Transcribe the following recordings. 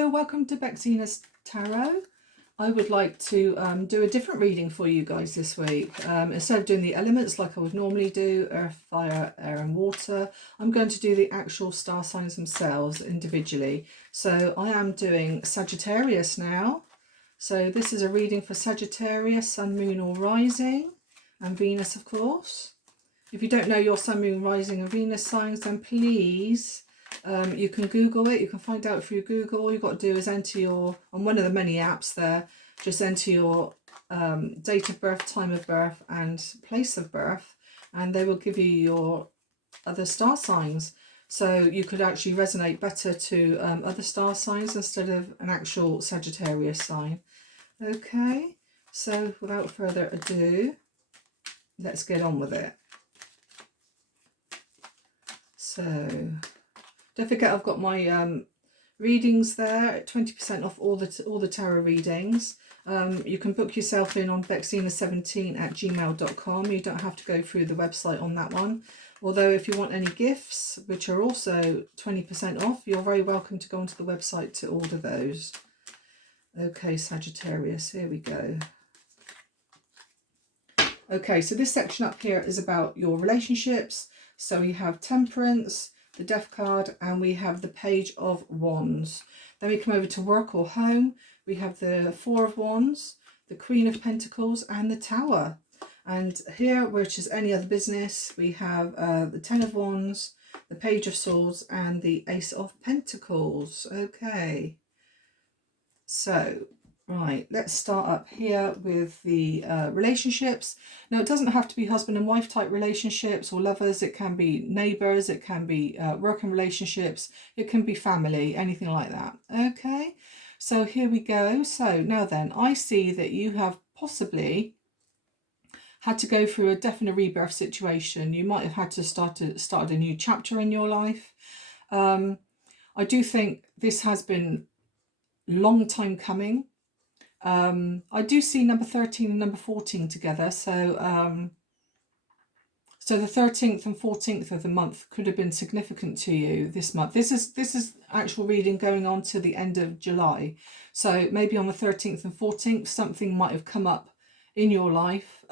Hello, welcome to Bexina's Tarot. I would like to do a different reading for you guys this week. Instead of doing the elements like I would normally do, earth, fire, air and water, I'm going to do the actual star signs themselves individually. So I am doing Sagittarius now. So this is a reading for Sagittarius, Sun, Moon or Rising, and Venus of course. If you don't know your Sun, Moon, Rising and Venus signs, then please... you can Google it. You can find out through Google. All you've got to do is enter your, on one of the many apps there, just enter your date of birth, time of birth and place of birth, and they will give you your other star signs. So you could actually resonate better to other star signs instead of an actual Sagittarius sign. Okay, so without further ado, let's get on with it. So... don't forget I've got my readings there at 20% off all the tarot readings. You can book yourself in on bexina17@gmail.com. You don't have to go through the website on that one. Although if you want any gifts, which are also 20% off, you're very welcome to go onto the website to order those. Okay, Sagittarius, here we go. Okay, so this section up here is about your relationships. So we have Temperance, the Death card, and we have the Page of Wands. Then we come over to work or home. We have the Four of Wands, the Queen of Pentacles and the Tower. And here, which is any other business, we have the Ten of Wands, the Page of Swords and the Ace of Pentacles. Okay, so right, let's start up here with the relationships. Now, it doesn't have to be husband and wife type relationships or lovers. It can be neighbours, it can be working relationships, it can be family, anything like that. Okay, so here we go. So now then, I see that you have possibly had to go through a death and a rebirth situation. You might have had to start a new chapter in your life. I do think this has been a long time coming. I do see number 13 and number 14 together, so so the 13th and 14th of the month could have been significant to you this month. This is actual reading going on to the end of July, so maybe on the 13th and 14th something might have come up in your life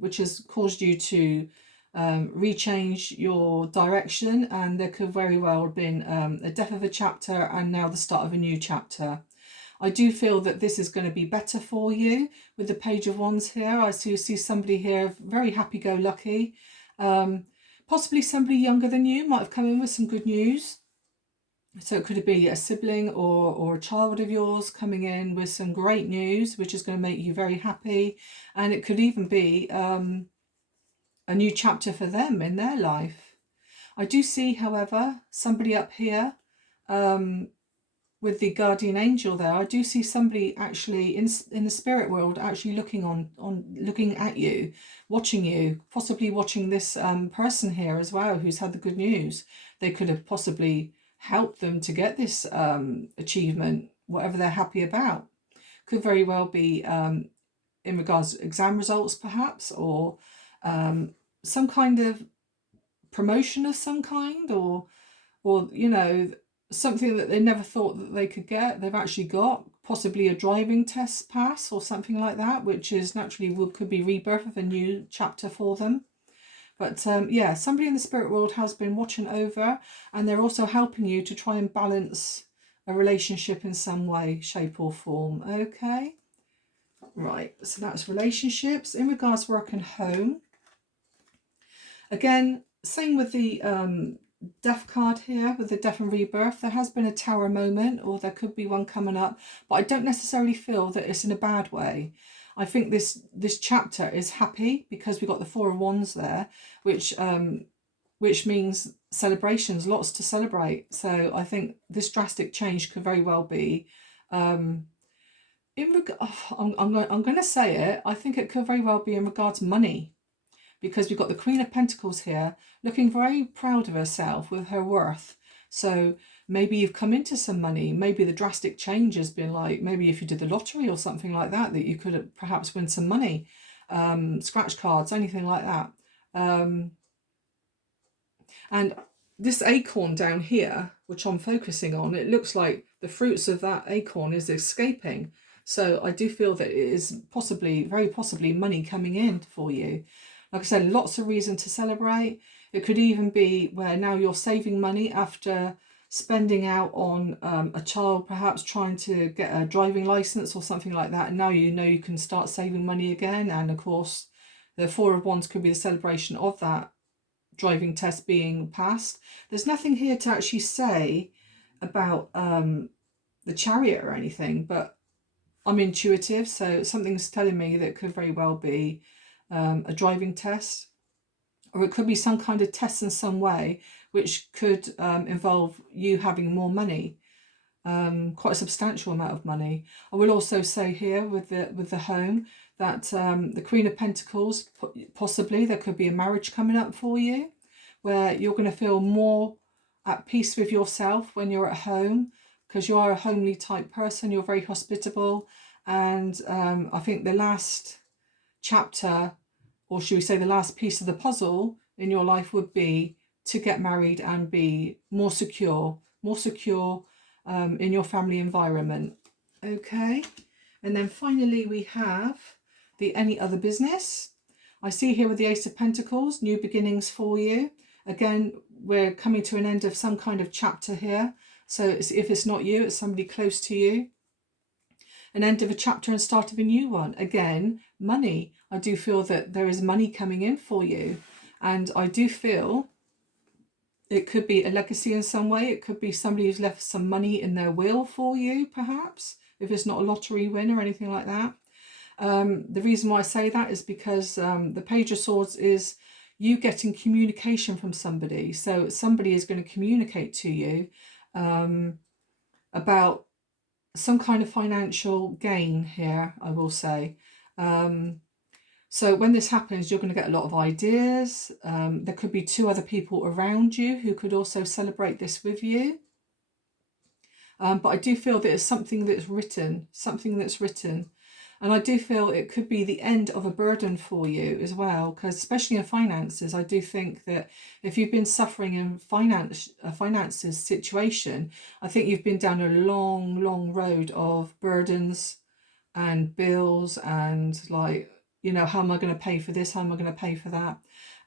which has caused you to rechange your direction, and there could very well have been a death of a chapter and now the start of a new chapter. I do feel that this is going to be better for you with the Page of Wands here. I see somebody here very happy-go-lucky. Possibly somebody younger than you might have come in with some good news. So it could be a sibling or a child of yours coming in with some great news, which is going to make you very happy. And it could even be a new chapter for them in their life. I do see, however, somebody up here with the guardian angel there. I do see somebody actually in the spirit world actually looking at you, watching you, possibly watching this person here as well who's had the good news. They could have possibly helped them to get this achievement, whatever they're happy about. Could very well be in regards to exam results perhaps, or some kind of promotion of some kind, or you know, something that they never thought that they could get, they've actually got. Possibly a driving test pass or something like that, which is naturally could be rebirth of a new chapter for them. But yeah, somebody in the spirit world has been watching over, and they're also helping you to try and balance a relationship in some way, shape or form. Okay, right, so that's relationships. In regards to work and home, again, same with the Death card here with the death and rebirth. There has been a Tower moment, or there could be one coming up, but I don't necessarily feel that it's in a bad way. I think this chapter is happy because we've got the Four of Wands there, which means celebrations, lots to celebrate. So I think this drastic change could very well be I'm going to say it, I think it could very well be in regards to money. Because we've got the Queen of Pentacles here looking very proud of herself with her worth. So maybe you've come into some money. Maybe the drastic change has been like, maybe if you did the lottery or something like that, that you could perhaps win some money, scratch cards, anything like that. And this acorn down here which I'm focusing on, it looks like the fruits of that acorn is escaping. So I do feel that it is possibly, very possibly, money coming in for you. Like I said, lots of reason to celebrate. It could even be where now you're saving money after spending out on a child, perhaps trying to get a driving license or something like that. And now you know you can start saving money again. And of course, the Four of Wands could be the celebration of that driving test being passed. There's nothing here to actually say about the Chariot or anything, but I'm intuitive, so something's telling me that it could very well be a driving test, or it could be some kind of test in some way, which could involve you having more money, quite a substantial amount of money. I will also say here with the home that the Queen of Pentacles, possibly there could be a marriage coming up for you, where you're going to feel more at peace with yourself when you're at home, because you are a homely type person, you're very hospitable. And I think the last chapter, or should we say the last piece of the puzzle in your life, would be to get married and be more secure in your family environment. Okay, and then finally we have the any other business. I see here with the Ace of Pentacles, new beginnings for you. Again, we're coming to an end of some kind of chapter here. So if it's not you, it's somebody close to you. An end of a chapter and start of a new one. Again, money. I do feel that there is money coming in for you. And I do feel it could be a legacy in some way. It could be somebody who's left some money in their will for you, perhaps, if it's not a lottery win or anything like that. The reason why I say that is because the Page of Swords is you getting communication from somebody. So somebody is going to communicate to you about some kind of financial gain here, I will say. So when this happens, you're going to get a lot of ideas. There could be two other people around you who could also celebrate this with you. But I do feel that it's something that's written. And I do feel it could be the end of a burden for you as well, because especially in finances, I do think that if you've been suffering in finances situation, I think you've been down a long, long road of burdens and bills and like, you know, how am I going to pay for this? How am I going to pay for that?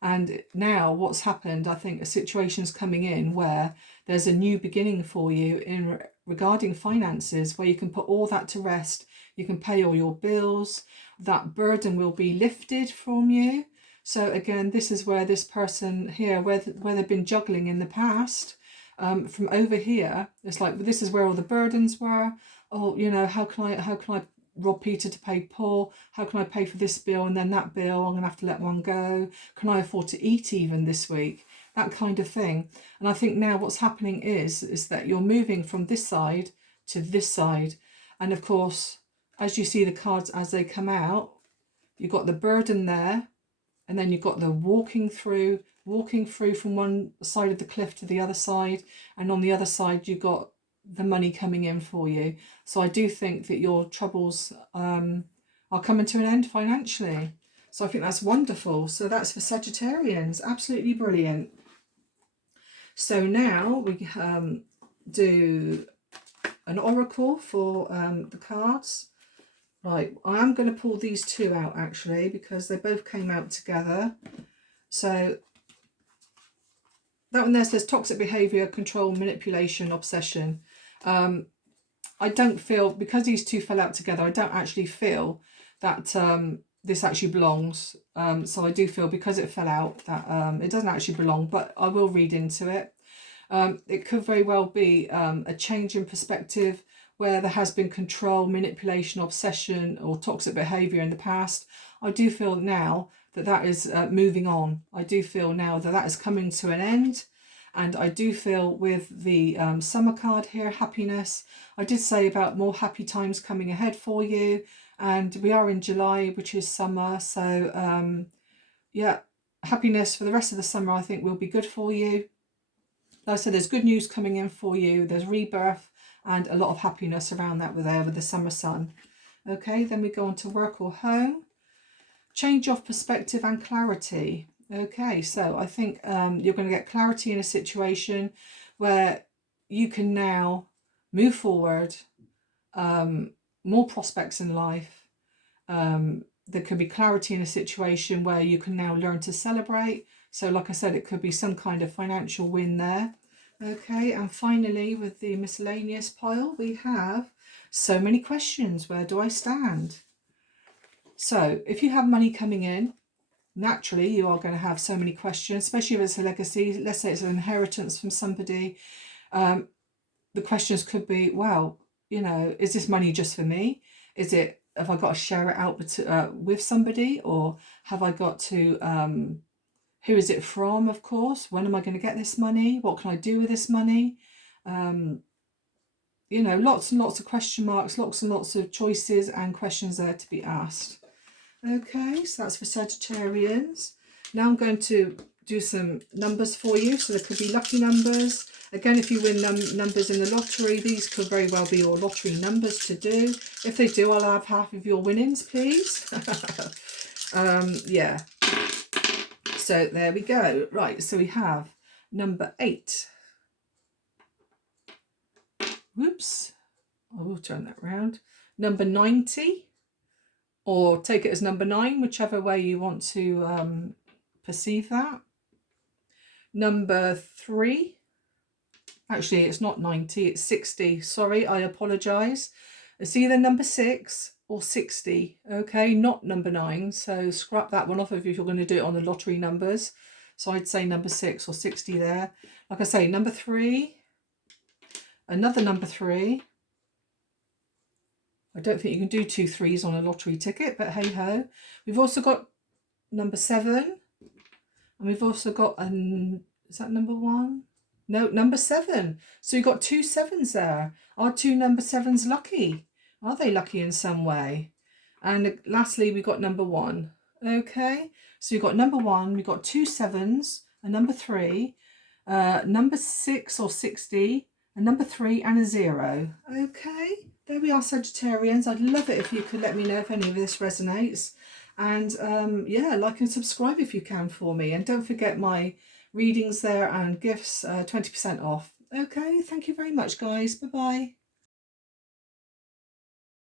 And now what's happened, I think a situation's coming in where there's a new beginning for you in regarding finances, where you can put all that to rest. You can pay all your bills. That burden will be lifted from you. So again, this is where this person here, where they've been juggling in the past, from over here, it's like, this is where all the burdens were. Oh, you know, how can I rob Peter to pay Paul? How can I pay for this bill and then that bill? I'm gonna have to let one go. Can I afford to eat even this week? That kind of thing. And I think now what's happening is that you're moving from this side to this side. And of course, as you see the cards as they come out, you've got the burden there, and then you've got the walking through from one side of the cliff to the other side, and on the other side you've got the money coming in for you. So I do think that your troubles are coming to an end financially. So I think that's wonderful. So that's for Sagittarians. Absolutely brilliant. So now we do an oracle for the cards. Right, I am going to pull these two out actually, because they both came out together. So that one there says toxic behaviour, control, manipulation, obsession. I don't feel, because these two fell out together, I don't actually feel that this actually belongs. So I do feel, because it fell out, that it doesn't actually belong, but I will read into it. It could very well be a change in perspective, where there has been control, manipulation, obsession, or toxic behaviour in the past. I do feel now that that is moving on. I do feel now that that is coming to an end. And I do feel with the summer card here, happiness, I did say about more happy times coming ahead for you. And we are in July, which is summer. So yeah, happiness for the rest of the summer I think will be good for you. Like I said, there's good news coming in for you. There's rebirth and a lot of happiness around that with the summer sun. Okay, then we go on to work or home. Change of perspective and clarity. Okay, so I think you're going to get clarity in a situation where you can now move forward, more prospects in life. There could be clarity in a situation where you can now learn to celebrate. So like I said, it could be some kind of financial win there. Okay, and finally with the miscellaneous pile, we have so many questions. Where do I stand? So if you have money coming in, naturally you are going to have so many questions, especially if it's a legacy. Let's say it's an inheritance from somebody. The questions could be, well, you know, is this money just for me? Have I got to share it out with somebody, or have I got to, who is it from, of course? When am I going to get this money? What can I do with this money? You know, lots and lots of question marks, lots and lots of choices and questions there to be asked. Okay, so that's for Sagittarians. Now I'm going to do some numbers for you. So there could be lucky numbers. Again, if you win numbers in the lottery, these could very well be your lottery numbers to do. If they do, I'll have half of your winnings, please. Yeah. So there we go. Right, so we have number 8. Whoops. I will turn that round. Number 90. Or take it as number 9, whichever way you want to perceive that. Number 3. Actually, it's not 90, it's 60. Sorry, I apologise. It's either number 6 or 60, okay? Not number 9, so scrap that one off if you're going to do it on the lottery numbers. So I'd say number 6 or 60 there. Like I say, number 3, another number 3. I don't think you can do 2 3s on a lottery ticket, but hey ho. We've also got number 7, and we've also got is that number 1? No, number 7. So you've got 2 7s there. Are 2 number 7s lucky? Are they lucky in some way? And lastly, we got number 1. Okay, so you've got number 1, we've got 2 7s, a number 3, number 6 or 60, a number 3 and a 0. Okay, there we are, Sagittarians. I'd love it if you could let me know if any of this resonates. And yeah, like and subscribe if you can for me. And don't forget my readings there and gifts, 20% off. Okay, thank you very much, guys. Bye-bye.